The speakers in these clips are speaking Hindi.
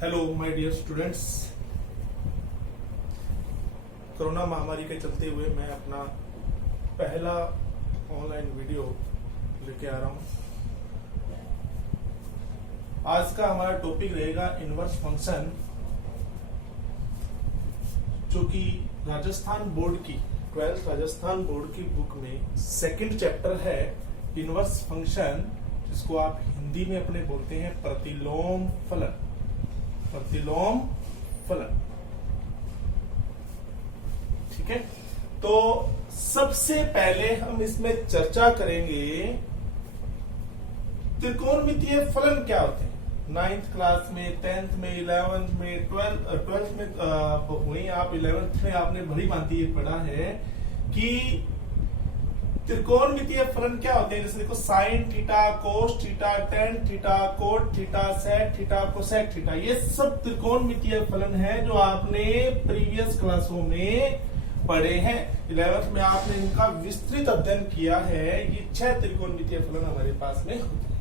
Hello my dear students. Corona महामारी के चलते हुए मैं अपना पहला ऑनलाइन वीडियो लेके आ रहा हूं। आज का हमारा टॉपिक रहेगा इनवर्स फंक्शन, जो कि राजस्थान बोर्ड की 12th राजस्थान बोर्ड की बुक में सेकंड चैप्टर है इनवर्स फंक्शन, जिसको आप हिंदी में अपने बोलते हैं प्रतिलोम फलन। प्रतिलोम फलन, ठीक है। तो सबसे पहले हम इसमें चर्चा करेंगे त्रिकोणमितीय फलन क्या होते हैं। 9th क्लास में, 10th में, 11th में, 12th में वही आप 11th में आपने भली भांति ये पढ़ा है कि त्रिकोणमितीय फलन क्या होते हैं। जैसे देखो sine theta, cos theta, tan theta, cot theta, sec theta, cosec theta, ये सब त्रिकोणमितीय फलन है जो आपने प्रीवियस क्लासों में पढ़े हैं। 11th में आपने इनका विस्तृत अध्ययन किया है। ये 6 त्रिकोणमितीय फलन हमारे पास में होते हैं।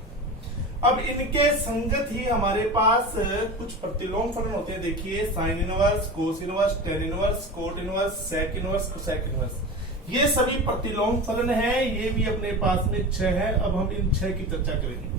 अब इनके संगत ही हमारे पास कुछ प्रतिलोम फलन होते हैं। देखिए sine inverse, cos inverse, tan inverse, cot inverse, sec inverse, cosec inverse, ये सभी प्रतिलोम फलन हैं। ये भी अपने पास में 6 है। अब हम इन 6 की चर्चा करेंगे।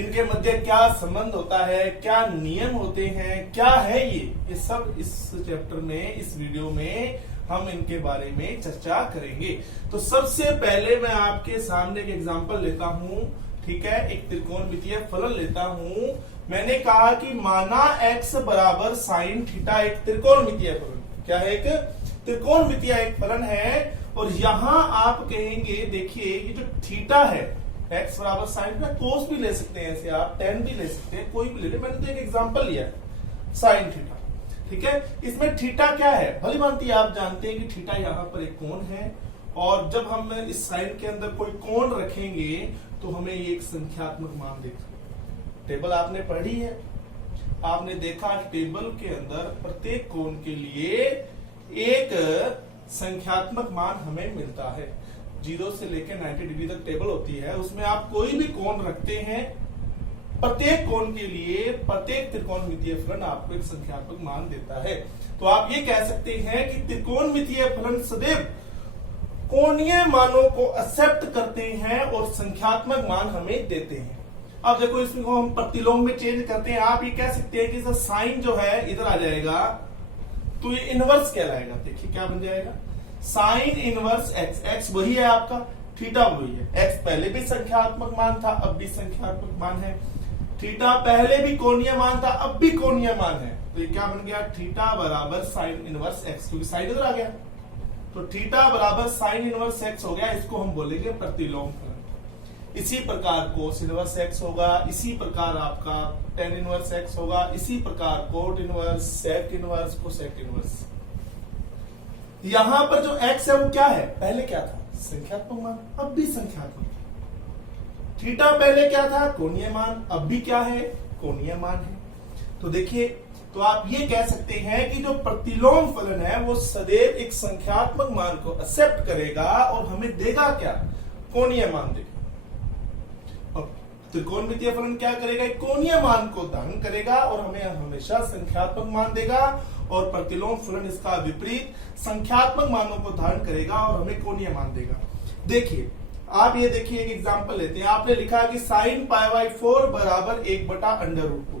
इनके मध्य क्या संबंध होता है, क्या नियम होते हैं, क्या है ये सब इस चैप्टर में, इस वीडियो में हम इनके बारे में चर्चा करेंगे। तो सबसे पहले मैं आपके सामने एक एग्जांपल लेता हूं, ठीक है। एक त्रिकोणमितीय फलन लेता हूं। मैंने कहा कि माना x बराबर साइन थीटा एक त्रिकोणमितीय फलन, क्या है, एक त्रिकोणमितीय एक फलन है। और यहां आप कहेंगे, देखिए ये जो थीटा है, x बराबर साइन थीटा, कोस भी ले सकते हैं ऐसे आप, टेन भी ले सकते हैं, कोई भी ले ले। मैंने तो एक एग्जांपल लिया साइन थीटा, ठीक है। इसमें थीटा क्या है, भली भांति आप जानते हैं कि थीटा यहाँ पर एक कोण है। और जब हम इस साइन के अंदर कोई कोण रखेंगे तो हमें ये एक संख्यात्मक मान देगा। टेबल आपने पढ़ी है, आपने देखा टेबल के अंदर प्रत्येक कोण के लिए एक संख्यात्मक मान हमें मिलता है। 0 से लेकर 90 डिग्री तक टेबल होती है, उसमें आप कोई भी कोण रखते हैं, प्रत्येक कोण के लिए प्रत्येक त्रिकोणमितीय फलन आपको एक संख्यात्मक मान देता है। तो आप ये कह सकते हैं कि त्रिकोणमितीय फलन सदैव कोणीय मानों को एक्सेप्ट करते हैं और संख्यात्मक मान हमें देते हैं। अब देखो इसको हम प्रतिलोम में चेंज करते हैं। आप ये कह सकते हैं कि साइन जो है इधर आ जाएगा तो ये इनवर्स कहलाएगा। देखिए क्या बन जाएगा, साइन इनवर्स एक्स। एक्स वही है आपका, थीटा वही है। एक्स पहले भी संख्यात्मक मान था, अब भी संख्यात्मक मान है। थीटा पहले भी कोणीय मान था, अब भी कोणीय मान है। तो ये क्या बन गया, थीटा बराबर साइन इनवर्स एक्स, क्योंकि साइन इधर आ गया तो थीटा बराबर साइन इनवर्स एक्स हो गया। इसको हम बोलेंगे प्रतिलोम फलन। इसी प्रकार कोस इनवर्स एक्स होगा, इसी प्रकार आपका टेन इनवर्स एक्स होगा, इसी प्रकार cot inverse, sec inverse, cosec inverse. यहां पर जो एक्स है वो क्या है, पहले क्या था, संख्यात्मक मान, अब भी संख्यात्मक। थीटा पहले क्या था, कोणीय मान, अब भी क्या है, कोणीय मान है। तो देखिए, तो आप ये कह सकते हैं कि जो प्रतिलोम फलन है वो सदैव एक संख्यात्मक मान को एक्सेप्ट करेगा और हमें देगा क्या, कोणीय मान देगा। त्रिकोणमितीय फलन क्या करेगा, एक कोणीय मान को धारण करेगा और हमें हमेशा संख्यात्मक मान देगा। और प्रतिलोम फलन इसका विपरीत संख्यात्मक मानों को धारण करेगा और हमें कोणीय मान देगा। देखिए, आप ये देखिए एक एग्जांपल लेते हैं। आपने लिखा कि साइन π/4 बराबर 1/√2,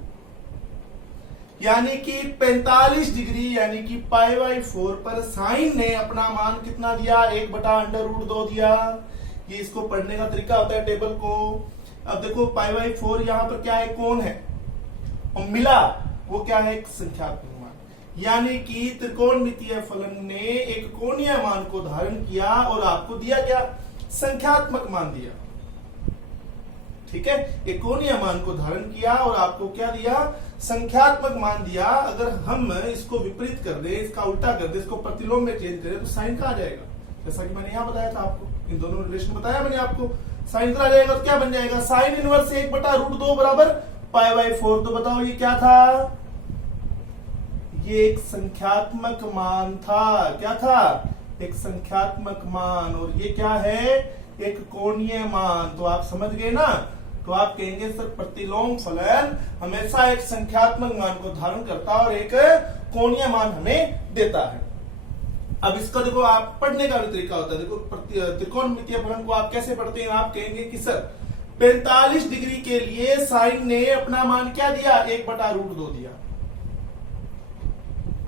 यानी कि 45 डिग्री, यानी कि π/4 पर साइन ने अपना मान कितना दिया, 1/√2 दिया। ये इसको पढ़ने का तरीका होता है टेबल को। अब देखो π/4 यहां पर क्या है, कोण है, और मिला वो क्या है, एक संख्यात्मक मान। यानी कि त्रिकोणमितीय फलन ने एक कोणीय मान को धारण किया और आपको दिया क्या, संख्यात्मक मान दिया, ठीक है। एक कोणीय मान को धारण किया और आपको क्या दिया, संख्यात्मक मान दिया। अगर हम इसको विपरीत कर दे, इसका उल्टा कर दे, इसको प्रतिलोम में चेंज करें तो साइन कहां जाएगा, जैसा कि मैंने यहां बताया था आपको, इन दोनों रिलेशन बताया मैंने आपको। साइन आ जाएगा तो क्या बन जाएगा, साइन इनवर्स 1/√2 बराबर π/4। तो बताओ ये क्या था, ये एक संख्यात्मक मान था। क्या था, एक संख्यात्मक मान। और ये क्या है, एक कोणीय मान। तो आप समझ गए ना, तो आप कहेंगे सर प्रतिलोम फलन हमेशा एक संख्यात्मक मान को धारण करता है और एक कोणीय मान हमें देता है। अब इसका देखो आप पढ़ने का भी तरीका होता है। देखो त्रिकोणमितीय फलन को आप कैसे पढ़ते हैं, आप कहेंगे कि सर 45 डिग्री के लिए साइन ने अपना मान क्या दिया, 1/√2 दिया।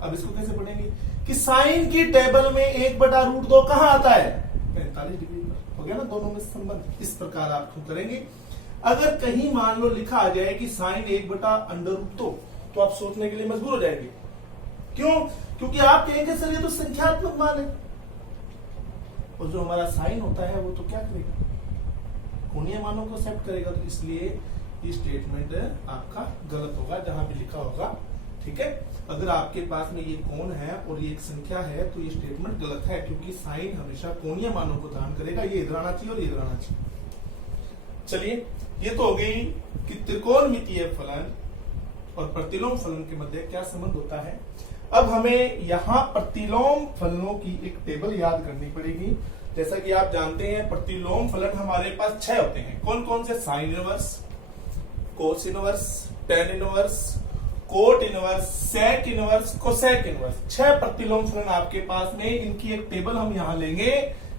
अब इसको कैसे पढ़ेंगे कि साइन की टेबल में 1/√2 कहां आता है, 45 डिग्री पर। हो गया ना दोनों में संबंध। इस प्रकार आप क्यों करेंगे। अगर कहीं मान लो लिखा आ जाए कि साइन 1/√2 तो आप सोचने के लिए मजबूर हो जाएंगे। क्यों, क्योंकि आप कहेंगे सर ये तो संख्यात्मक मान है और जो हमारा साइन होता है वो तो क्या करेगा, कोणीय मानों को एक्सेप्ट करेगा। तो इसलिए ये स्टेटमेंट आपका गलत होगा जहां भी लिखा होगा। ठीक है, अगर आपके पास में ये कोण है और ये एक संख्या है तो ये स्टेटमेंट गलत है, क्योंकि साइन हमेशा कोणीय मानों को धारण करेगा। ये इधर आना चाहिए और इधर आना चाहिए। चलिए, ये तो हो गई कि त्रिकोणमितीय फलन और प्रतिलोम फलन के मध्य क्या संबंध होता है। अब हमें यहाँ प्रतिलोम फलनों की एक टेबल याद करनी पड़ेगी। जैसा कि आप जानते हैं प्रतिलोम फलन हमारे पास 6 होते हैं। कौन कौन से, sine inverse, cos inverse, tan inverse, cot inverse, sec inverse, cosec inverse. 6 प्रतिलोम फलन आपके पास में, इनकी एक टेबल हम यहां लेंगे।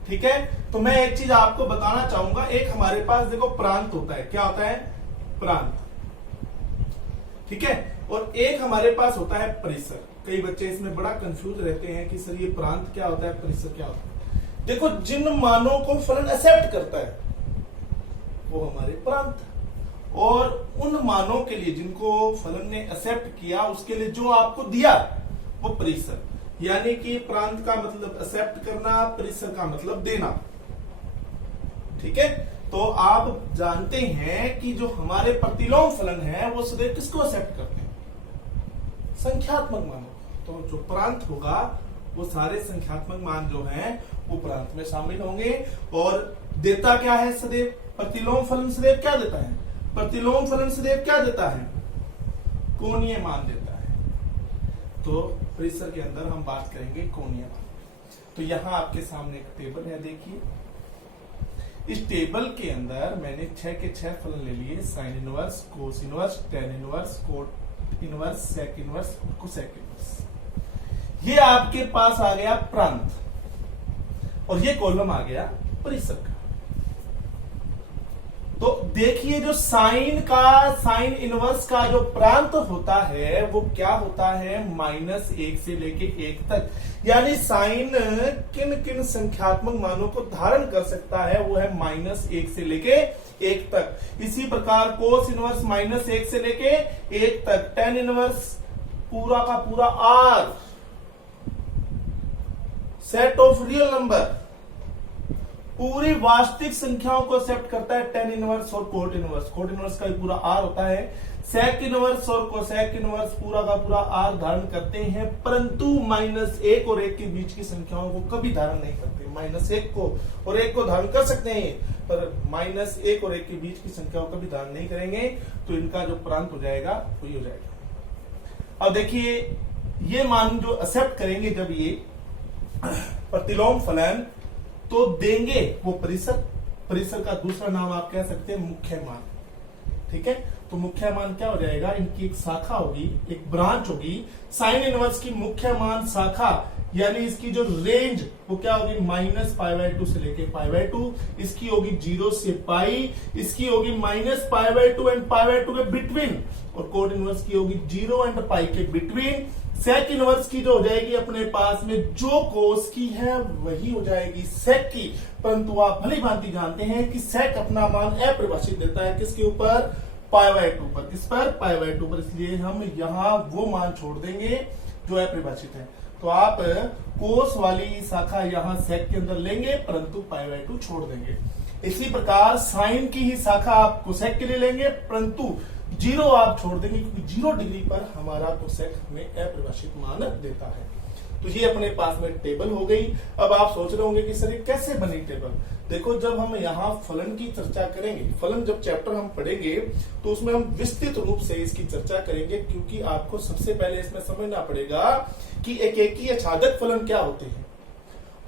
ठीक है, तो मैं एक चीज आपको बताना चाहूंगा। एक हमारे पास देखो प्रांत होता है, क्या होता है, प्रांत। ठीक है, और एक हमारे पास होता है परिसर। कई बच्चे इसमें बड़ा कंफ्यूज रहते हैं कि सर ये प्रांत क्या होता है, परिसर क्या होता है। देखो, जिन मानों को फलन एक्सेप्ट करता है वो हमारे प्रांत, और उन मानों के लिए जिनको फलन ने एक्सेप्ट किया उसके लिए जो आपको दिया वो परिसर। यानी कि प्रांत का मतलब एक्सेप्ट करना, परिसर का मतलब देना। ठीक है, तो आप जानते हैं कि जो हमारे प्रतिलोम फलन है वो सदैव किसको एक्सेप्ट करते हैं, संख्यात्मक मानों। तो जो प्रांत होगा वो सारे संख्यात्मक मान जो हैं वो प्रांत में शामिल होंगे। और देता क्या है सदैव, प्रतिलोम फलन सदैव क्या देता है, प्रतिलोम फलन सदैव क्या देता है, कोणीय मान देता है। तो परिसर के अंदर हम बात करेंगे कोणीय मान। तो यहां आपके सामने एक टेबल है, देखिए। इस टेबल के अंदर मैंने 6 के 6 फलन ले लिए, sine inverse, cos inverse, tan inverse, cot inverse, sec inverse, cosec inverse. ये आपके पास आ गया प्रांत और ये कॉलम आ गया परिसर का। तो देखिए, जो साइन इनवर्स का जो प्रांत होता है वो क्या होता है, -1 से लेके 1 तक। यानी साइन किन किन संख्यात्मक मानों को धारण कर सकता है वो है -1 से लेके 1 तक। इसी प्रकार कोस इनवर्स -1 से लेके 1 तक, टेन इनवर्स पूरा का पूरा R, set of real number, पूरी वास्तविक संख्याओं को एक्सेप्ट करता है। टेन इनवर्स और कोट इनवर्स, कोट इनवर्स का भी पूरा R होता है। सेक इनवर्स और कोसेक इनवर्स पूरा का पूरा R धारण करते हैं, परंतु -1 और 1 के बीच की संख्याओं को कभी धारण नहीं करते। -1 को और 1 को धारण कर सकते हैं पर -1 और 1 के बीच की संख्याओं को कभी धारण नहीं करेंगे। तो इनका जो प्रांत हो जाएगा वही हो जाएगा। अब देखिए, ये मान जो एक्सेप्ट करेंगे जब ये प्रतिलोम फलन, तो देंगे वो परिसर। परिसर का दूसरा नाम आप कह सकते हैं मुख्य मान। ठीक है, तो मुख्य मान क्या हो जाएगा, इनकी एक शाखा होगी, एक ब्रांच होगी। साइन इनवर्स की मुख्य मान शाखा, यानी इसकी जो रेंज वो क्या होगी, -π/2 से लेके π/2। इसकी होगी 0 से पाई, इसकी होगी -π/2 एंड π/2 के बिटवीन, और कोट इनवर्स की होगी 0 एंड पाई के बिटवीन। सेक इनवर्स की जो हो जाएगी अपने पास में जो कोस की है वही हो जाएगी सेक की। परंतु आप भली भांति जानते हैं कि सेक अपना मान अपरिभाषित देता है, किसके ऊपर, π/2 पर। किस पर, π/2 पर। इसलिए हम यहां वो मान छोड़ देंगे जो अपरिभाषित है। तो आप कोस वाली शाखा यहां सेक के अंदर लेंगे परंतु π/2 छोड़ देंगे। इसी प्रकार साइन की ही शाखा आप कोसेक के लिए लेंगे परंतु 0 आप छोड़ देंगे, क्योंकि 0 डिग्री पर हमारा कोसेक हमें अपरिभाषित मान देता है। तो ये अपने पास में टेबल हो गई। अब आप सोच रहे होंगे कि सर ये कैसे बनी टेबल। देखो, जब हम यहाँ फलन की चर्चा करेंगे, फलन जब चैप्टर हम पढ़ेंगे तो उसमें हम विस्तृत रूप से इसकी चर्चा करेंगे, क्योंकि आपको सबसे पहले इसमें समझना पड़ेगा कि एकेकी या छादक फलन क्या होते हैं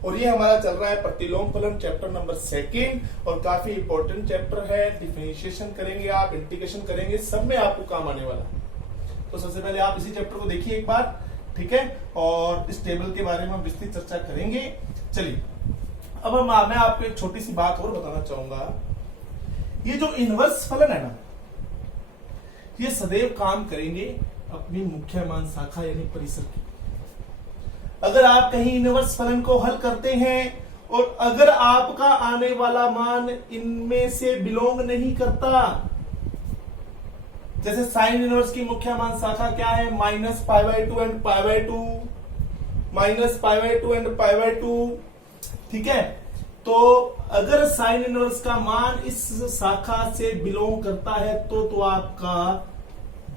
और ये हमारा चल रहा है प्रतिलोम फलन चैप्टर नंबर 2 और काफी इंपॉर्टेंट चैप्टर है। डिफरेंशिएशन करेंगे आप, इंटीग्रेशन करेंगे, सब में आपको काम आने वाला। तो सबसे पहले आप इसी चैप्टर को देखिए एक बार, ठीक है, और इस टेबल के बारे में हम विस्तृत चर्चा करेंगे। चलिए अब मैं आपको एक छोटी सी बात और बताना चाहूंगा। ये जो इनवर्स फलन है ना, ये सदैव काम करेंगे अपनी मुख्य मान शाखा यानी परिसर की। अगर आप कहीं इनवर्स फलन को हल करते हैं और अगर आपका आने वाला मान इनमें से बिलोंग नहीं करता, जैसे साइन इनवर्स की मुख्य मान शाखा क्या है, -π/2 एंड π/2, -π/2 एंड π/2, ठीक है। तो अगर साइन इनवर्स का मान इस शाखा से बिलोंग करता है तो आपका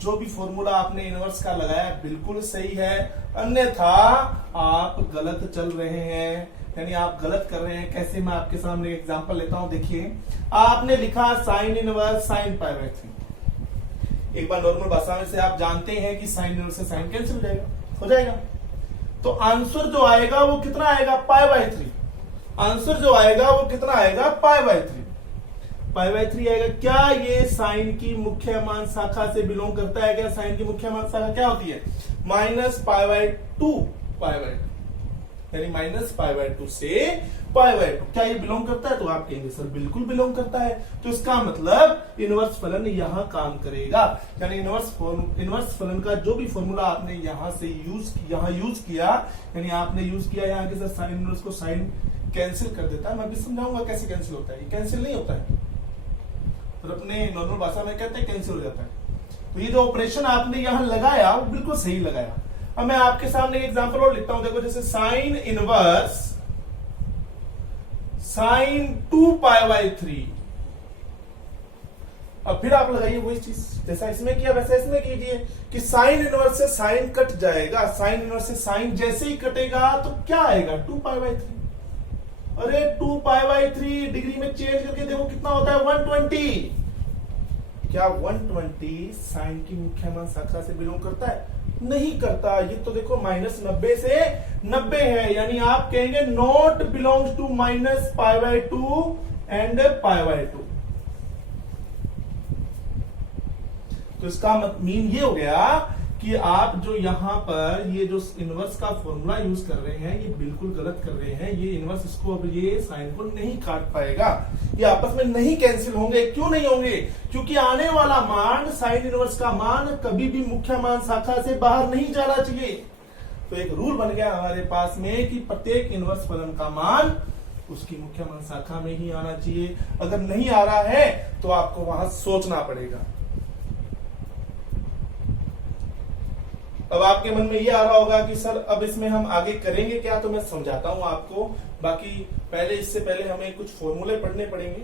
जो भी फॉर्मूला आपने इनवर्स का लगाया बिल्कुल सही है, अन्यथा आप गलत चल रहे हैं, यानी आप गलत कर रहे हैं। कैसे, मैं आपके सामने एग्जांपल लेता हूं। देखिए, आपने लिखा साइन इनवर्स साइन π/3। एक बार नॉर्मल भाषा में से आप जानते हैं कि साइन इनवर्स से साइन कैंसिल हो जाएगा। तो आंसर जो आएगा वो कितना आएगा, π/3। आंसर जो आएगा वो कितना आएगा, π/3 आएगा। क्या ये साइन की मुख्य मान शाखा से बिलोंग करता है? क्या साइन की मुख्य मान शाखा क्या होती है, -π/2 यानी -π/2 से π/2। क्या ये बिलोंग करता है? तो आप कहेंगे सर बिल्कुल बिलोंग करता है। तो इसका मतलब इनवर्स फलन यहां काम करेगा, यानी इनवर्स फलन का जो भी फॉर्मूला आपने यहां से यूज किया, यानी आपने यूज किया यहाँ के सर साइन इनवर्स को साइन कैंसिल कर देता है। मैं भी समझाऊंगा कैसे कैंसिल होता है। ये कैंसिल नहीं होता है, और अपने नॉर्मल भाषा में कहते हैं कैंसिल हो जाता है। तो ये जो ऑपरेशन आपने यहां लगाया वो बिल्कुल सही लगाया। अब मैं आपके सामने एक एग्जांपल और लिखता हूं। देखो, जैसे साइन इनवर्स साइन 2π/3। अब फिर आप लगाइए वही चीज, जैसा इसमें किया वैसा इसमें कीजिए कि साइन इनवर्स से साइन कट जाएगा। साइन इनवर्स से साइन जैसे ही कटेगा तो क्या आएगा, 2π/3। अरे 2π/3 डिग्री में चेंज करके देखो कितना होता है, 120। क्या 120 साइन की मुख्य मान शाखा से बिलोंग करता है? नहीं करता। ये तो देखो -90 से 90 है, यानी आप कहेंगे नॉट बिलोंग्स टू -π/2 एंड π/2। तो इसका मीन ये हो गया कि आप जो यहां पर ये जो इनवर्स का फॉर्मूला यूज कर रहे हैं ये बिल्कुल गलत कर रहे हैं। ये इनवर्स इसको अब ये साइन को नहीं काट पाएगा, ये आपस में नहीं कैंसिल होंगे। क्यों नहीं होंगे? क्योंकि आने वाला मान, साइन इनवर्स का मान कभी भी मुख्य मान शाखा से बाहर नहीं जाना चाहिए। तो एक रूल बन गया हमारे पास में कि प्रत्येक इनवर्स फलन का मान उसकी मुख्य मान शाखा में ही आना चाहिए। अगर नहीं आ रहा है तो आपको वहां सोचना पड़ेगा। अब आपके मन में ये आ रहा होगा कि सर अब इसमें हम आगे करेंगे क्या, तो मैं समझाता हूं आपको। बाकी इससे पहले हमें कुछ फॉर्मूले पढ़ने पड़ेंगे,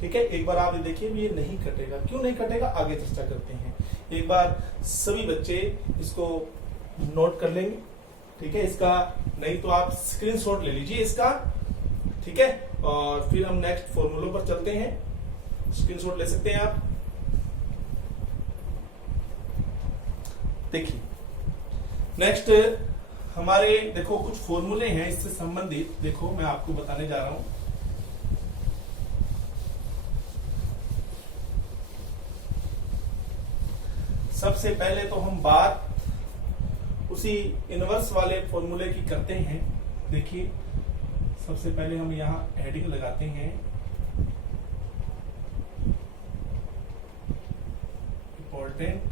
ठीक है। एक बार आप देखिए, ये नहीं कटेगा। क्यों नहीं कटेगा, आगे चर्चा करते हैं। एक बार सभी बच्चे इसको नोट कर लेंगे, ठीक है। इसका नहीं तो आप स्क्रीनशॉट ले लीजिए इसका, ठीक है, और फिर हम नेक्स्ट फॉर्मूलों पर चलते हैं। स्क्रीनशॉट ले सकते हैं आप। देखिए, नेक्स्ट हमारे देखो कुछ फॉर्मूले हैं इससे संबंधित। देखो, मैं आपको बताने जा रहा हूं। सबसे पहले तो हम बात उसी इनवर्स वाले फॉर्मूले की करते हैं। देखिए, सबसे पहले हम यहां हेडिंग लगाते हैं इंपॉर्टेंट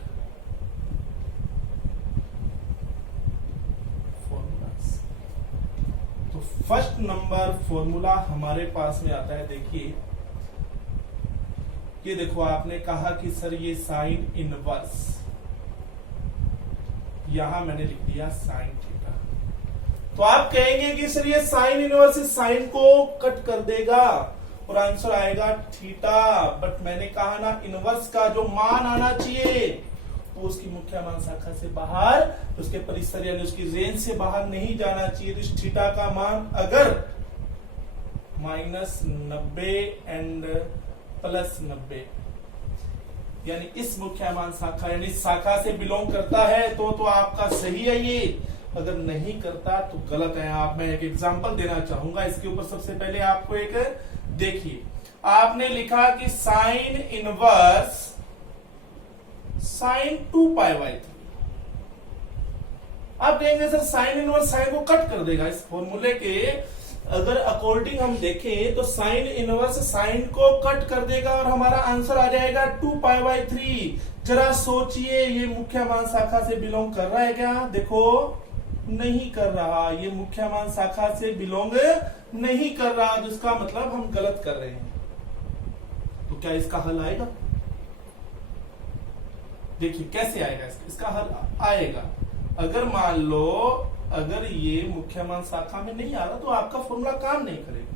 फॉर्मूलास। तो फर्स्ट नंबर फॉर्मूला हमारे पास में आता है। देखिए, ये देखो, आपने कहा कि सर ये साइन इनवर्स, यहां मैंने लिख दिया साइन थीटा। तो आप कहेंगे कि सर ये साइन इनवर्स इस साइन को कट कर देगा और आंसर आएगा थीटा। बट मैंने कहा ना, इनवर्स का जो मान आना चाहिए वो उसकी मुख्य मान शाखा से बाहर, उसके परिसर यानी उसकी रेंज से बाहर नहीं जाना चाहिए। तो इस थीटा का मान अगर -90 एंड +90 यानी इस मुख्य मान शाखा यानी शाखा से बिलोंग करता है तो आपका सही है ये। अगर नहीं करता तो गलत है आप। मैं एक एग्जांपल देना चाहूंगा इसके ऊपर। सबसे पहले आपको एक देखिए, आपने लिखा कि साइन इनवर्स साइन 2π/3। आप कहेंगे सर साइन इनवर्स साइन को कट कर देगा। इस फॉर्मूले के अगर अकॉर्डिंग हम देखें तो साइन इनवर्स साइन को कट कर देगा और हमारा आंसर आ जाएगा 2π/3। जरा सोचिए, ये मुख्य मान शाखा से बिलोंग कर रहा है क्या? देखो नहीं कर रहा, ये मुख्य मान शाखा से बिलोंग नहीं कर रहा, तो इसका मतलब हम गलत कर रहे हैं। तो क्या इसका हल आएगा? देखिए कैसे आएगा इसका हल आएगा। अगर मान लो अगर ये मुख्य मान शाखा में नहीं आ रहा तो आपका फॉर्मूला काम नहीं करेगा।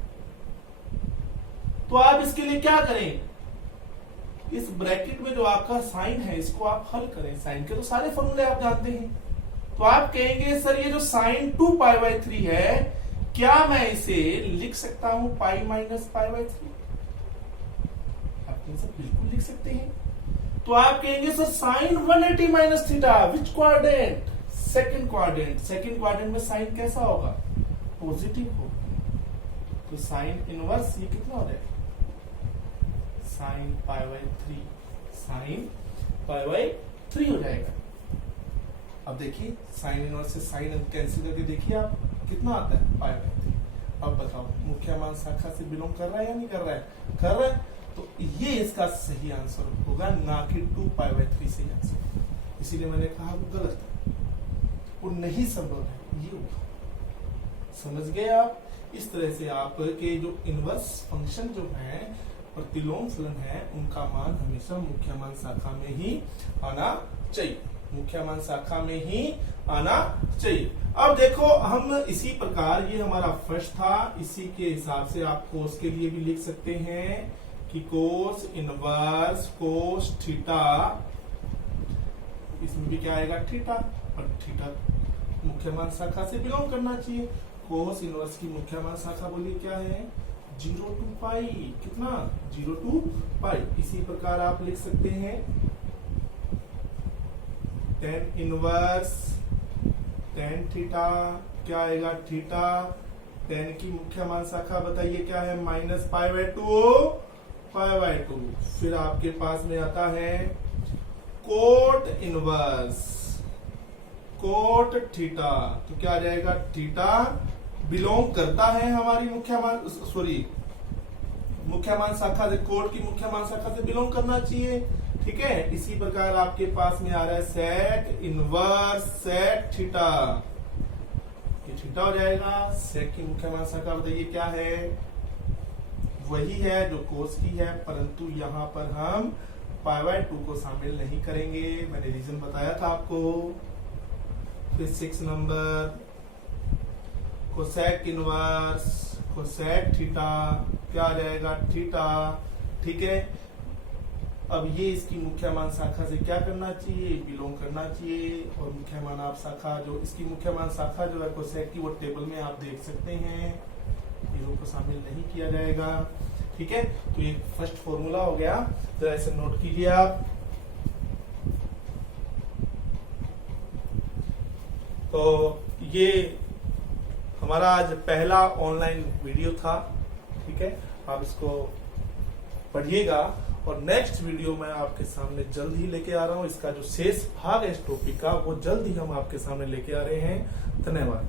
तो आप इसके लिए क्या करें? इस ब्रैकेट में जो आपका साइन है इसको आप हल करें। साइन के तो सारे फॉर्मूले आप जानते हैं। तो आप कहेंगे सर ये जो साइन 2π/3 है, क्या मैं इसे लिख सकता हूं पाई माइनस π/3? आप बिल्कुल लिख सकते हैं। तो आप कहेंगे sir sine 180 minus theta which quadrant? Second quadrant. Second quadrant में साइन कैसा होगा? पॉजिटिव होगा। तो साइन इनवर्स ये कितना हो जाएगा? साइन π/3, साइन π/3 हो जाएगा। अब देखिए साइन इनवर्स से साइन कैंसिल करके देखिए आप कितना आता है? π/3। अब बताओ मुख्य मान शाखा से बिलोंग कर रहा है या नहीं कर रहा है? कर रहा है। तो ये इसका सही आंसर होगा, ना कि 2π/3 सही आंसर। इसीलिए मैंने कहा वो गलत है, वो नहीं संभव है, ये होगा। समझ गए आप? इस तरह से आपके जो इनवर्स फंक्शन जो है, प्रतिलोम फलन है, उनका मान हमेशा मुख्य मान शाखा में ही आना चाहिए। मुख्य मान शाखा में ही आना चाहिए। अब देखो हम इसी प्रकार, ये हमारा फर्स्ट था, इसी के हिसाब से आप कोस के लिए भी लिख सकते हैं कि कोस इनवर्स कोस थीटा, इसमें भी क्या आएगा? थीटा। और थीटा मुख्य मान शाखा से बिलोंग करना चाहिए। कोस इनवर्स की मुख्य मान शाखा बोलिए क्या है? 0 to π। कितना? 0 to π। इसी प्रकार आप लिख सकते हैं tan इनवर्स tan थीटा, क्या आएगा? थीटा। tan की मुख्य मान शाखा बताइए क्या है? माइनस π/2। फिर आपके पास में आता है कोट इनवर्स कोट थीटा। तो क्या आ जाएगा? थीटा बिलोंग करता है हमारी मुख्य मान शाखा से, कोट की मुख्य मान शाखा से बिलोंग करना चाहिए। ठीक है। इसी प्रकार आपके पास में आ रहा है सेक इनवर्स सेक थीटा, ये थीटा हो जाएगा। सेक की मुख्य मान शाखा बताइए क्या है? वही है जो कोस की है, परंतु यहाँ पर हम π/2 को शामिल नहीं करेंगे। मैंने रीजन बताया था आपको। फिर 6 number cosec inverse cosec theta, क्या आ जाएगा? थीटा। ठीक है। अब ये इसकी मुख्य मान शाखा से क्या करना चाहिए? बिलोंग करना चाहिए। और मुख्य मान आप शाखा जो इसकी मुख्य मान शाखा जो है कोसेक की, वो टेबल में आप देख सकते हैं, जीरो को शामिल नहीं किया जाएगा। ठीक है। तो ये फर्स्ट फॉर्मूला हो गया, तो ऐसे नोट कीजिए आप। तो ये हमारा आज पहला ऑनलाइन वीडियो था। ठीक है। आप इसको पढ़िएगा और नेक्स्ट वीडियो मैं आपके सामने जल्द ही लेके आ रहा हूं। इसका जो शेष भाग है इस टॉपिक का, वो जल्द ही हम आपके सामने लेके आ रहे हैं। धन्यवाद।